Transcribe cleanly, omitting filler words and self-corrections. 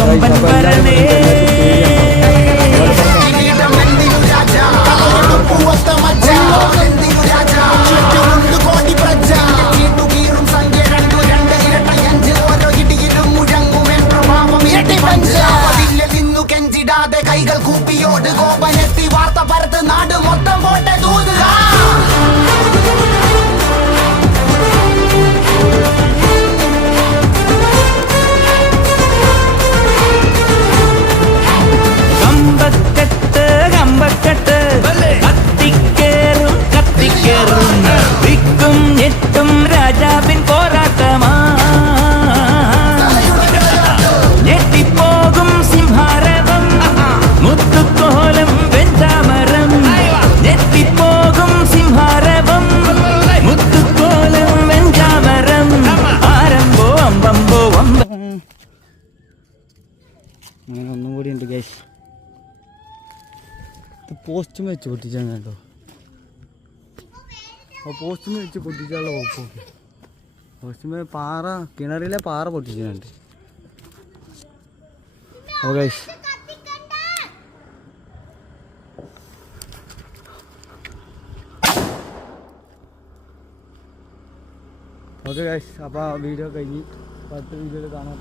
കൊമ്പൻ വരണേ കൈകൾ കൂപ്പിയോട് കോപനെത്തി വാർത്ത പരത്ത് നാട് മൊത്തം പോട്ടെ തൂതുക. കമ്പക്കെട്ട് കമ്പക്കെട്ട് കത്തിക്കേറും കത്തിക്കേറും വിക്കും ഞെട്ടും രാജാവിൻ പോരാട്ടമാ ഞെട്ടിപ്പോകും സിംഹാരവം മുത്തുക്കോലം വെഞ്ചാമരം ഞെട്ടിപ്പോകും സിംഹാരവം മുത്തുക്കോലം വെഞ്ചാമരം ആരംഭോ അമ്പമ്പോ അമ്പ അങ്ങനെ ഒന്നും കൂടി ഉണ്ട് ഗൈസ്. ഇത് പോസ്റ്റും വെച്ച് പൊട്ടിച്ചാണ് കേട്ടോ. അപ്പോൾ പോസ്റ്റും വെച്ച് പൊട്ടിച്ചാലുള്ള ഓപ്പോക്കെ പോസ്റ്റുമേ പാറ കിണറിലെ പാറ പൊട്ടിച്ചിട്ടുണ്ട്. അപ്പോൾ ഗൈസ് ഓക്കെ ഗൈസ്, അപ്പോൾ വീഡിയോ കഴിഞ്ഞ് അടുത്ത വീഡിയോയിൽ കാണാൻ.